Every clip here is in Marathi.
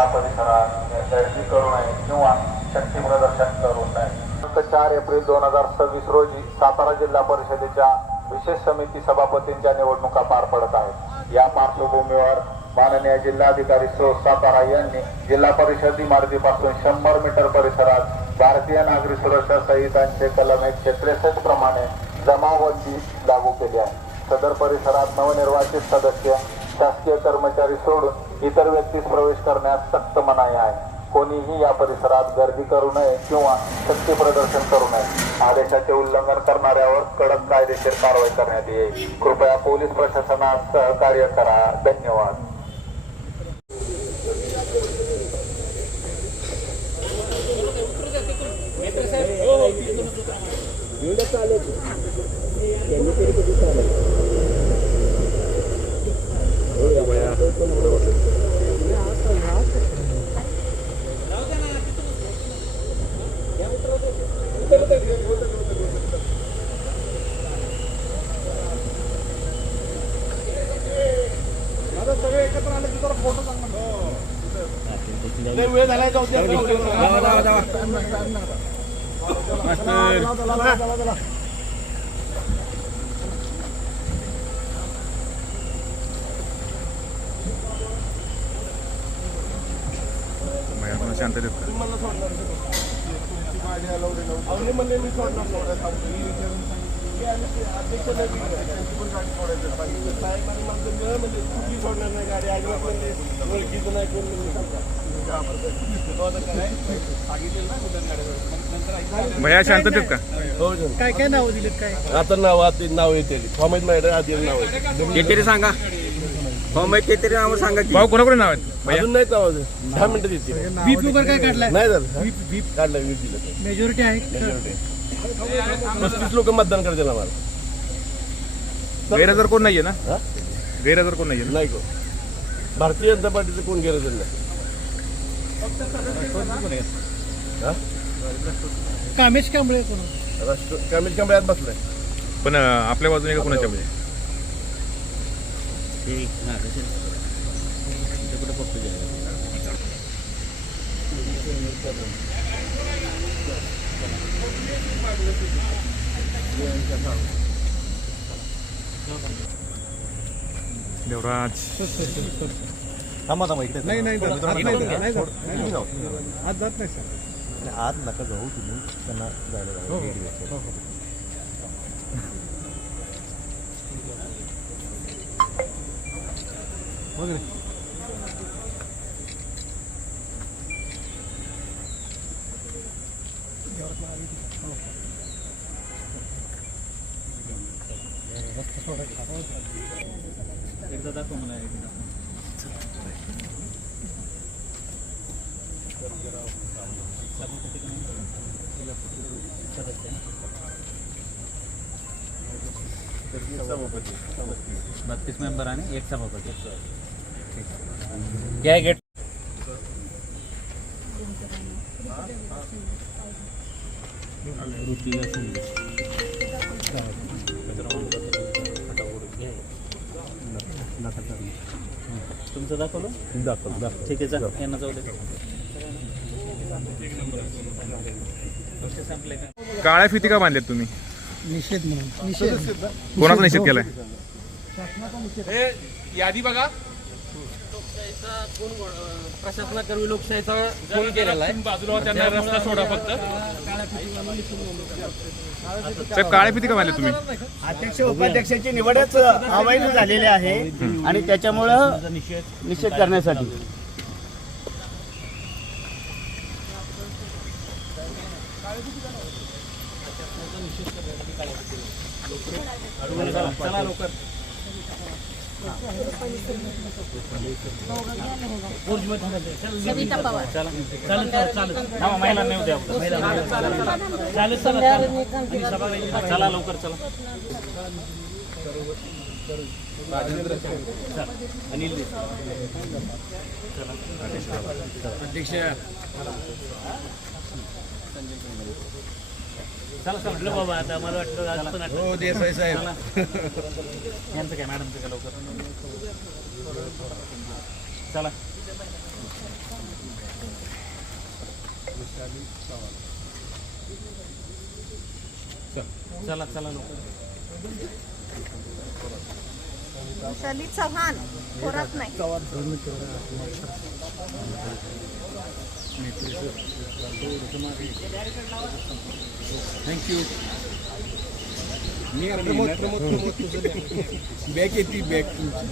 या परिसरात गर्दी करू नये किंवा शक्ती प्रदर्शन करू नये. 4 एप्रिल 2026 रोजी सातारा जिल्हा परिषदेच्या विशेष समिती सभापतींच्या निवडणुका पार पडत आहेत. या पार्श्वभूमीवर माननीय जिल्हाधिकारी सातारा यांनी जिल्हा परिषद इमारतीपासून 100 मीटर परिसरात भारतीय नागरिक सुरक्षा संहितांचे कलम 163 प्रमाणे जमावबंदी लागू केली आहे. सदर परिसरात नवनिर्वाचित सदस्य, शासकीय कर्मचारी सोडून इतर व्यक्तीस प्रवेश करण्यास सक्त मनाई आहे. कोणीही या परिसरात गर्दी करू नये किंवा शक्ती प्रदर्शन करू नये. आदेशाचे उल्लंघन करणाऱ्यावर कडक कायदेशीर कारवाई करण्यात येईल. कृपया पोलीस प्रशासनास सहकार्य करा. धन्यवाद. वेळ झाला शांत भैया शांततेत का? काय काय नाव दिलेत? काय आता नाव येते फॉर्म आधी नाव काहीतरी सांगा. फॉर्म काहीतरी नाव सांगा की. भाऊ कोणाकडे नाव आहेत? अजून नाही नाव 10 मिनिटं देते. व्हीप वगैरे काय काढलाय? नाही झालं. व्हीप काढला. व्हीप दिलं. मेजॉरिटी आहे. 35 लोक मतदान करतील आम्हाला. गैरहजर कोण नाहीये ना? गैरहजर कोण नाहीये? नाही को भारतीय जनता पार्टीचं कोण गैरहजर नाही. कामेश कांबळे कोण? कामेश कांबळ्यात बसलाय. पण आपल्या बाजूने का कोणाच्या म्हणजे? देवराज नाही नाही आज जात नाही सर. आज नका जाऊ तुम्ही, त्यांना जायला एकदा दाखव मला. सभापती 32 मेंबर आणि एक सभापती. काय गेट तुमचं दाखवलं? ठीक आहे, यांना जाऊ दे. काळ्या फिती का बांधल्यात तुम्ही? निषेध म्हणून. निषेध कोणाचा निषेध केलाय? यादी बघा. प्रशासनाकर्मी लोकशाहीचा फोन केलेला आहे. बाजूला त्यांना रस्ता सोडा फक्त. साहेब काळ्या फिती का बांधल्यात तुम्ही? अध्यक्ष उपाध्यक्षाची निवडच अवैध झालेली आहे आणि त्याच्यामुळं निषेध करण्यासाठी. चला लवकर. सविता पवार. महिला नाही उद्या. चला लवकर चला. अनिल अध्यक्ष चला म्हटलं बाबा. आता मला वाटतं हो देसाई साहेब यांचं काय मॅडमचं काय लवकर चला. चला चला लोक वैशाली चव्हाण थोरात नाही. थँक्यू. बॅग येते बॅग तुमची.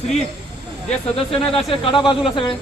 श्री जे सदस्य नाहीत असे काढा बाजूला सगळे.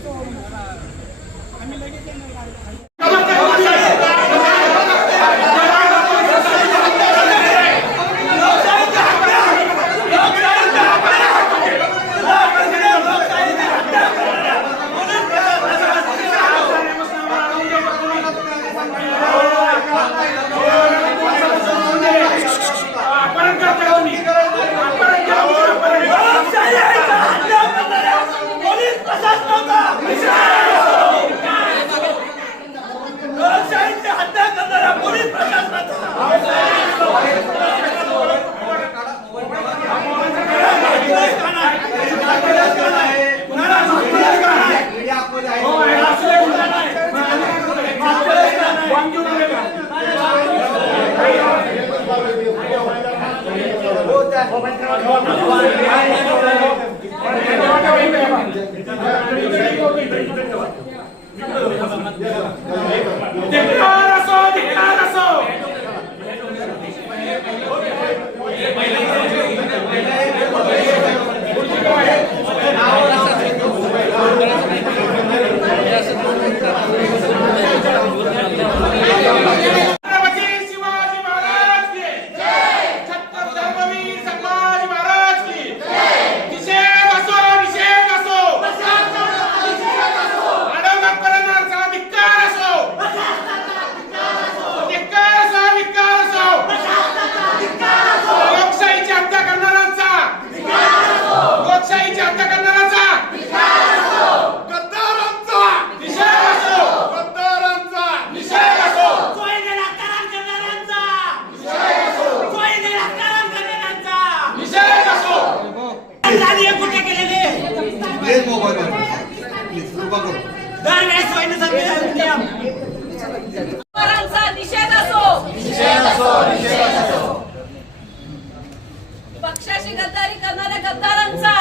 पक्षाशी गद्दारी करणाऱ्या गद्दारांचा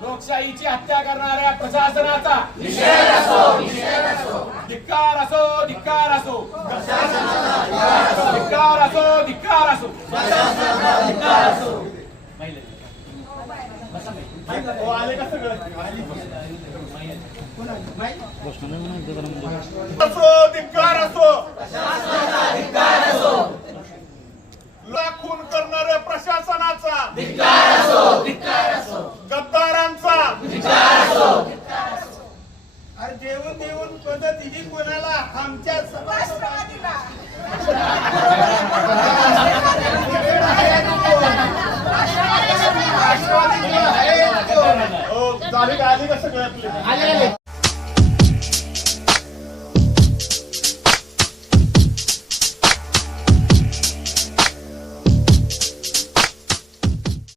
लोकशाहीची हत्या करणाऱ्या प्रशासनाचा धिक्कार असो धिक्कार असो धिक्कार असो धिक्कार असो. आले का सगळं धिक्कार असो खून करणाऱ्या प्रशासनाचा गद्दारांचा अरे देऊन देऊन पद्धतीने कोणाला आमच्या राष्ट्रवादीला झाली का सगळ्यातले